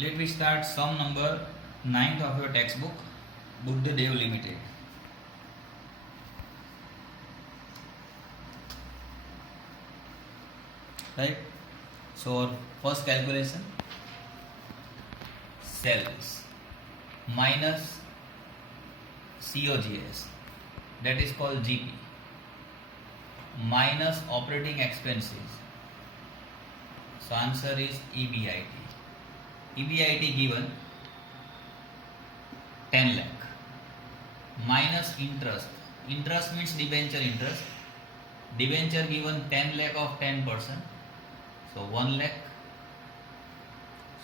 Let me start sum number 9th of your textbook, Buddha Dev Limited. Right? So our first calculation, sales minus COGS, that is called GP, minus operating expenses. So answer is EBIT. EBIT given 10 lakh minus interest. Interest means debenture interest. Debenture given 10 lakh of 10%. So 1 lakh.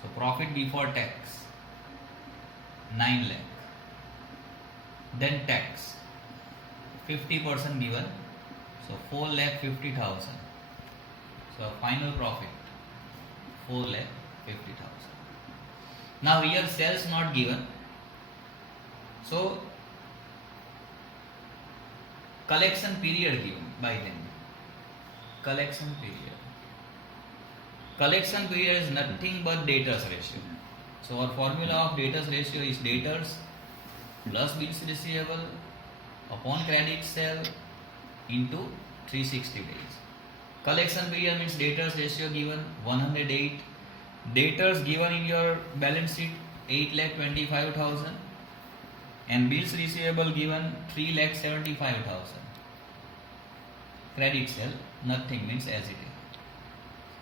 So profit before tax 9 lakh. Then tax 50% given. So 4 lakh 50,000. So final profit 4 lakh 50,000. Now here sales not given. So collection period given by them. Collection period. Collection period is nothing but debtors ratio. So our formula of debtors ratio is debtors plus bills receivable upon credit sale into 360 days. Collection period means debtors ratio given 108. Debtors given in your balance sheet 8,25,000 and bills receivable given 3,75,000. Credit sale nothing means as it is.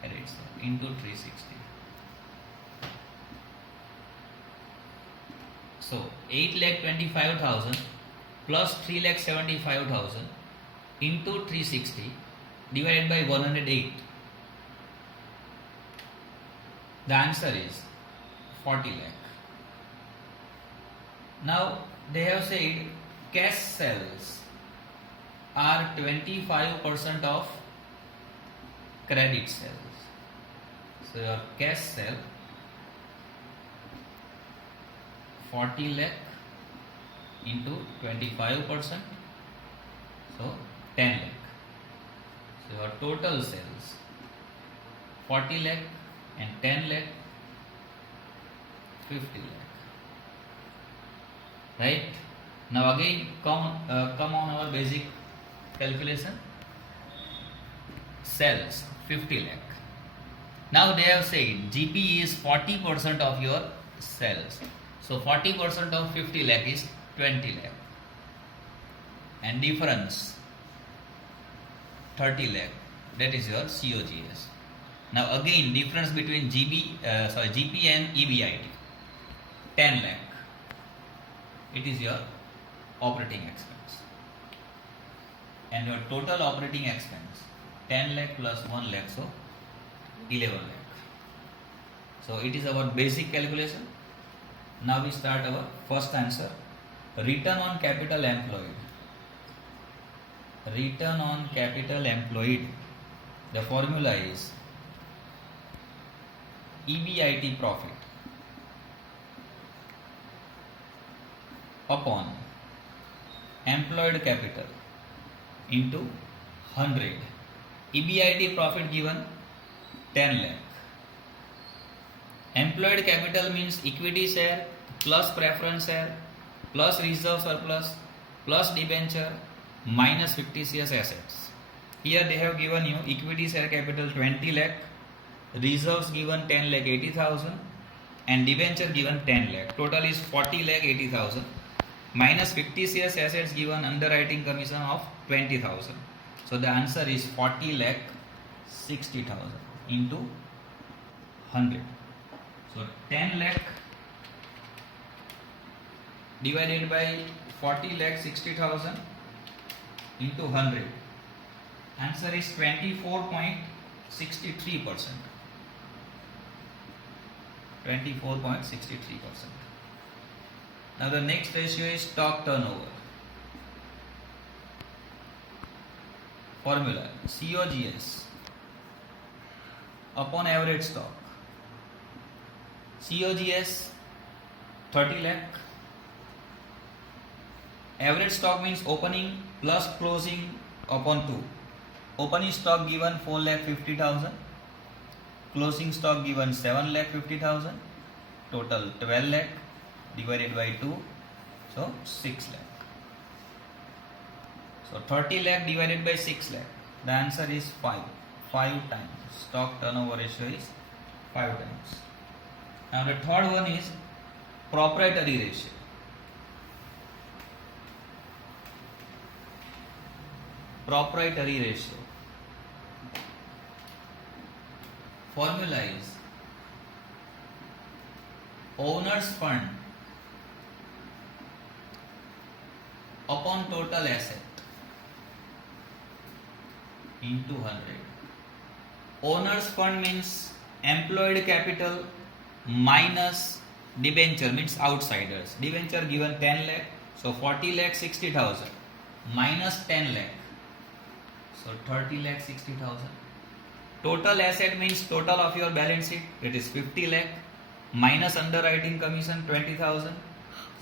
Credit sale into 360. So 8,25,000 plus 3,75,000 into 360 divided by 108. The answer is 40 lakh. Now they have said cash sales are 25% of credit sales. So your cash sale 40 lakh into 25%, so 10 lakh. So your total sales 40 lakh and 10 lakh 50 lakh. Right? Now again come on our basic calculation. Sales 50 lakh. Now they have said GP is 40% of your sales. So 40% of 50 lakh is 20 lakh. And difference 30 lakh. That is your COGS. Now again difference between GP and EBIT 10 lakh. It is your operating expense. And your total operating expense 10 lakh plus 1 lakh, so 11 lakh. So it is our basic calculation. Now we start our first answer. Return on capital employed. Return on capital employed. The formula is EBIT profit upon employed capital into 100. EBIT profit given 10 lakh. Employed capital means equity share plus preference share plus reserve surplus plus debenture minus fictitious assets. Here they have given you equity share capital 20 lakh, reserves given 10 lakh 80,000 and debenture given 10 lakh. Total is 40 lakh 80,000 minus fictitious assets given underwriting commission of 20,000. So the answer is 40 lakh 60,000 into 100. So 10 lakh divided by 40 lakh 60,000 into 100. Answer is 24.63%. 24.63%. Now the next ratio is stock turnover. Formula COGS upon average stock. COGS 30 lakh. Average stock means opening plus closing upon 2. Opening stock given 4,50,000, closing stock given 7,50,000, total 12 lakh divided by 2, so 6 lakh. So 30 lakh divided by 6 lakh, the answer is 5. 5 times. Stock turnover ratio is 5 times. Now the third one is proprietary ratio. Proprietary ratio. Formula is owner's fund upon total asset into 100. Owner's fund means employed capital minus debenture, means outsiders. Debenture given 10 lakh, so 40 lakh 60,000 minus 10 lakh, so 30 lakh 60,000. Total asset means total of your balance sheet, it is 50 lakh minus underwriting commission 20,000,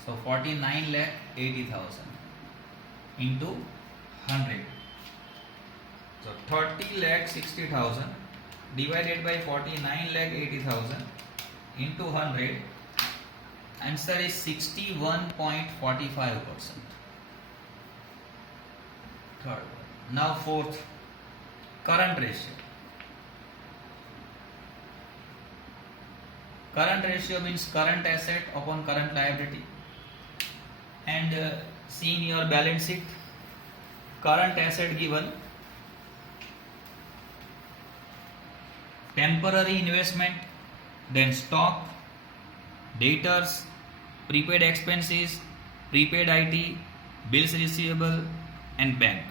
so 49 lakh 80,000 into 100. So 30 lakh 60,000 divided by 49 lakh 80,000 into 100, answer is 61.45%. Third. Now fourth, current ratio. Current ratio means current asset upon current liability. And see in your balance sheet, current asset given temporary investment, then stock, debtors, prepaid expenses, prepaid IT, bills receivable, and bank.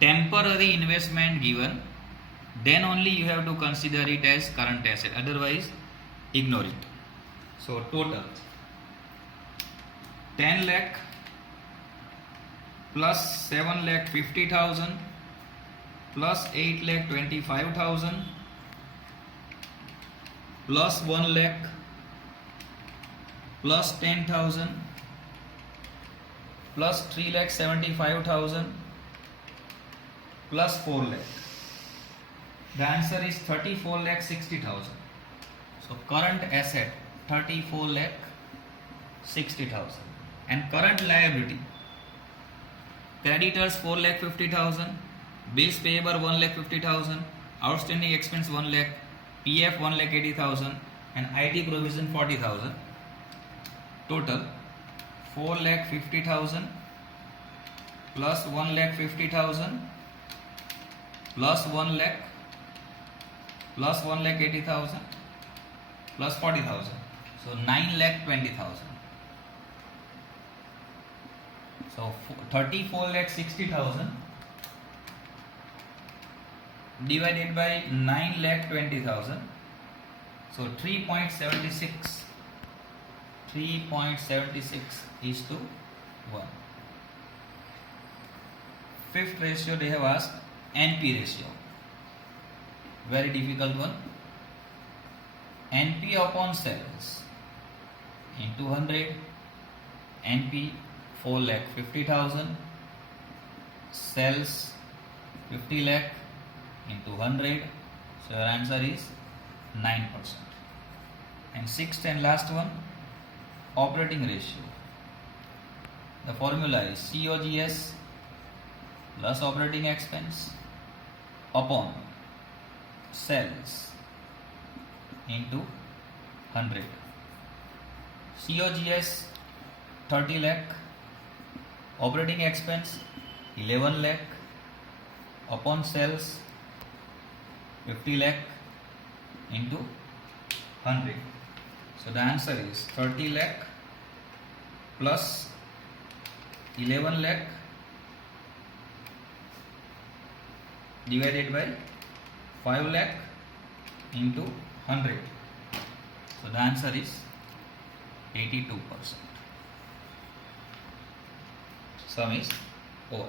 Temporary investment given, then only you have to consider it as current asset, otherwise ignore it. So total 10 lakh plus 7 lakh 50,000 plus 8 lakh 25,000 plus 1 lakh plus 10,000 plus 3 lakh 75,000 plus 4 lakh. The answer is 34 lakh 60,000. So current asset 34 lakh 60,000 and current liability, creditors 4 lakh 50,000, bills payable 1 lakh 50,000, outstanding expense 1 lakh, PF 1 lakh 80,000 and IT provision 40,000. Total 4 lakh 50,000 plus 1 lakh 50,000 plus 1 lakh plus 1 lakh 80,000 plus 40,000, so 9 lakh 20,000. So 34 lakh 60,000 divided by 9 lakh 20,000, so 3.76 is to 1. Fifth ratio they have asked, NP ratio, very difficult one. NP upon sales into 100, NP 4 lakh 50,000, sales 50 lakh into 100, so your answer is 9%. And sixth and last one, operating ratio. The formula is COGS plus operating expense upon sales into 100. COGS 30 lakh, operating expense 11 lakh upon sales 50 lakh into 100. So the answer is 30 lakh plus 11 lakh divided by 5 lakh into 100. So the answer is 82%. Sum is over.